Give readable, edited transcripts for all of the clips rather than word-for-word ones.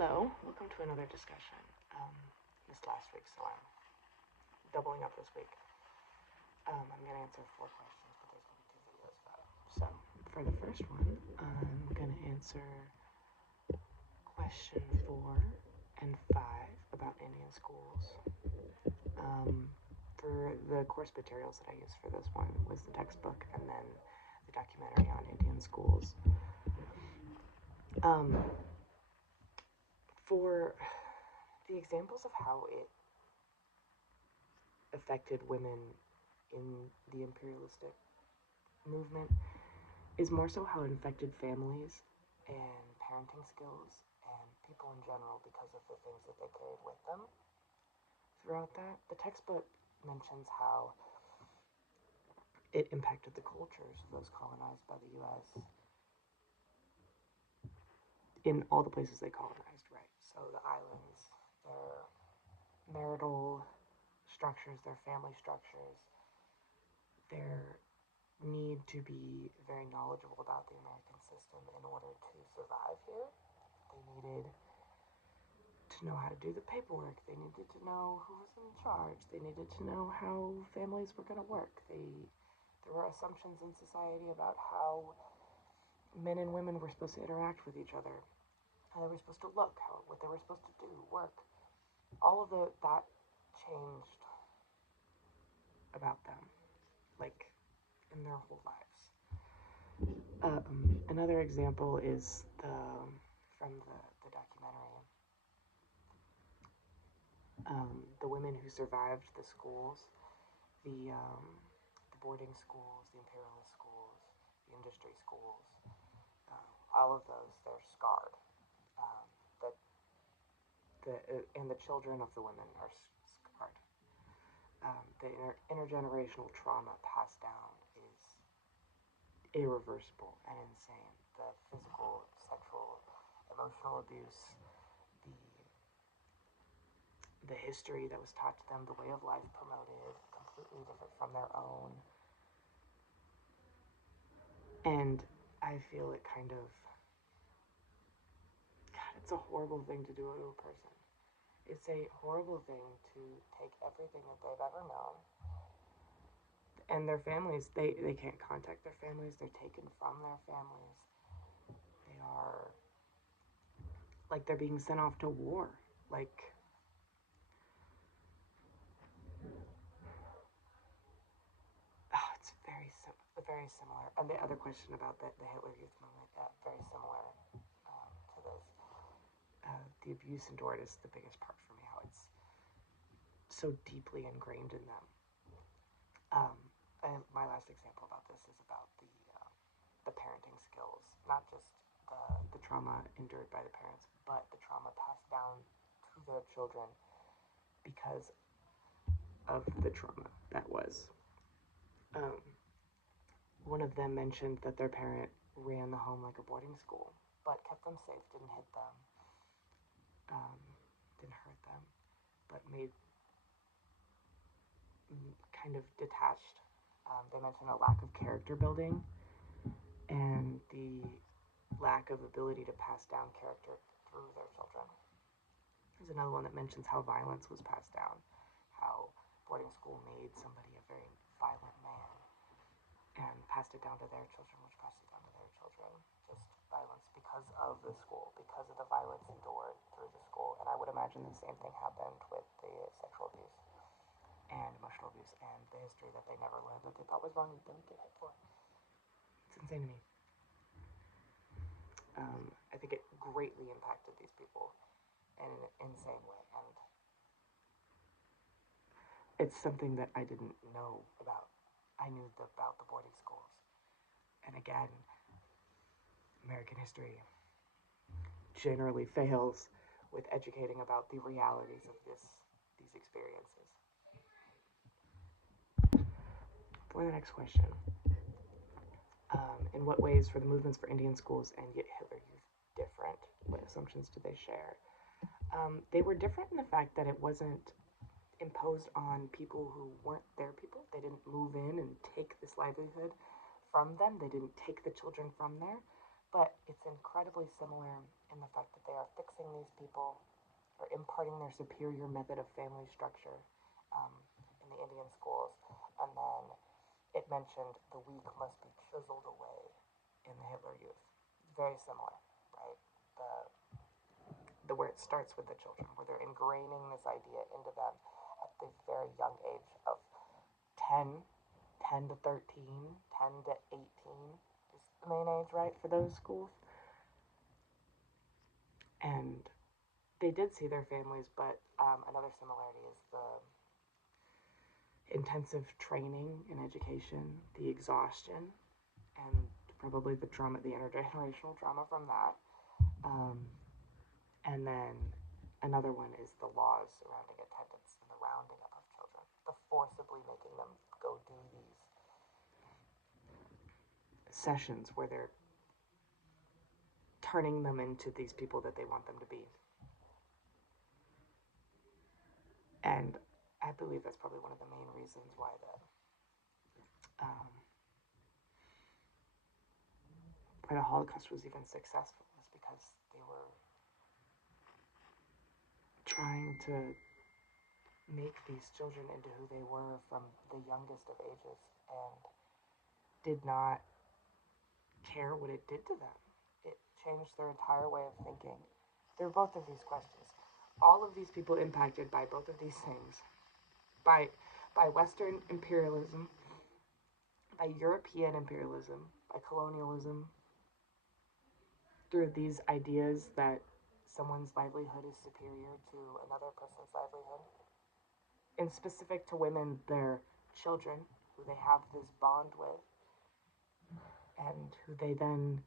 Hello, welcome to another discussion. This last week, so I'm doubling up this week. I'm going to answer 4 questions, but there's going to be 2 videos about it. So, for the first one, I'm going to answer question 4 and 5 about Indian schools. For the course materials that I used for this one was the textbook and then the documentary on Indian schools. For the examples of how it affected women in the imperialistic movement is more so how it affected families and parenting skills and people in general because of the things that they carried with them throughout that. The textbook mentions how it impacted the cultures of those colonized by the US in all the places they colonized, right? So the islands, their marital structures, their family structures, their need to be very knowledgeable about the American system in order to survive here. They needed to know how to do the paperwork. They needed to know who was in charge. They needed to know how families were going to work. There were assumptions in society about how men and women were supposed to interact with each other, how they were supposed to look, what they were supposed to do, work. All of that changed about them, like in their whole lives. Another example is from the documentary. The women who survived the schools, the boarding schools, the imperialist schools, the industry schools, all of those, they're scarred. Um, and the children of the women are scarred. The intergenerational trauma passed down is irreversible and insane. The physical, sexual, emotional abuse, the history that was taught to them, the way of life promoted, completely different from their own. And I feel it kind of, God, it's a horrible thing to do to a person. It's a horrible thing to take everything that they've ever known. And their families, they can't contact their families. They're taken from their families. They are, like, they're being sent off to war. Like, it's very similar. And the other question about the Hitler Youth movement, very similar to this. The abuse endured is the biggest part for me, how it's so deeply ingrained in them. And my last example about this is about the parenting skills, not just the trauma endured by the parents, but the trauma passed down to their children because of the trauma that was. One of them mentioned that their parent ran the home like a boarding school, but kept them safe, didn't hit them, didn't hurt them, but made kind of detached. They mentioned a lack of character building and the lack of ability to pass down character through their children. There's another one that mentions how violence was passed down, how boarding school made somebody a very violent man and passed it down to their children, which passed it down to their children. Just violence because of the school, because of the violence endured through the school. And I would imagine the same thing happened with the sexual abuse and emotional abuse and the history that they never learned that they thought was wrong and didn't get hit for. It's insane to me. I think it greatly impacted these people in an insane way, and it's something that I didn't know about. I knew about the boarding schools, and again, American history generally fails with educating about the realities of these experiences. For the next question, in what ways were the movements for Indian schools and yet Hitler Youth different? What assumptions did they share? They were different in the fact that it wasn't imposed on people who weren't their people. They didn't move in and take this livelihood from them. They didn't take the children from there. But it's incredibly similar in the fact that they are fixing these these people, or imparting their superior method of family structure um, in the Indian schools. And then it mentioned the weak must be chiseled away in the Hitler Youth. Very similar, right? Where it starts with the children, where they're ingraining this idea into them at the very young age of 10, 10 to 13, 10 to 18 is the main age, right, for those schools. And they did see their families, but another similarity is the intensive training and education, the exhaustion, and probably the trauma, the intergenerational trauma from that. And then another one is the laws surrounding attendance and the rounding up of children, the forcibly making them go do these sessions where they're turning them into these people that they want them to be. And I believe that's probably one of the main reasons why the Holocaust was even successful, is because they were trying to make these children into who they were from the youngest of ages, and did not care what it did to them. It changed their entire way of thinking. There are both of these questions. All of these people impacted by both of these things, by Western imperialism, by European imperialism, by colonialism, through these ideas that someone's livelihood is superior to another person's livelihood. And specific to women, their children, who they have this bond with, and who they then,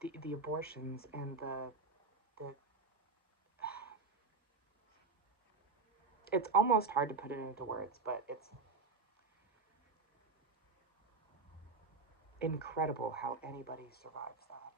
the abortions and the it's almost hard to put it into words, but it's incredible how anybody survives that.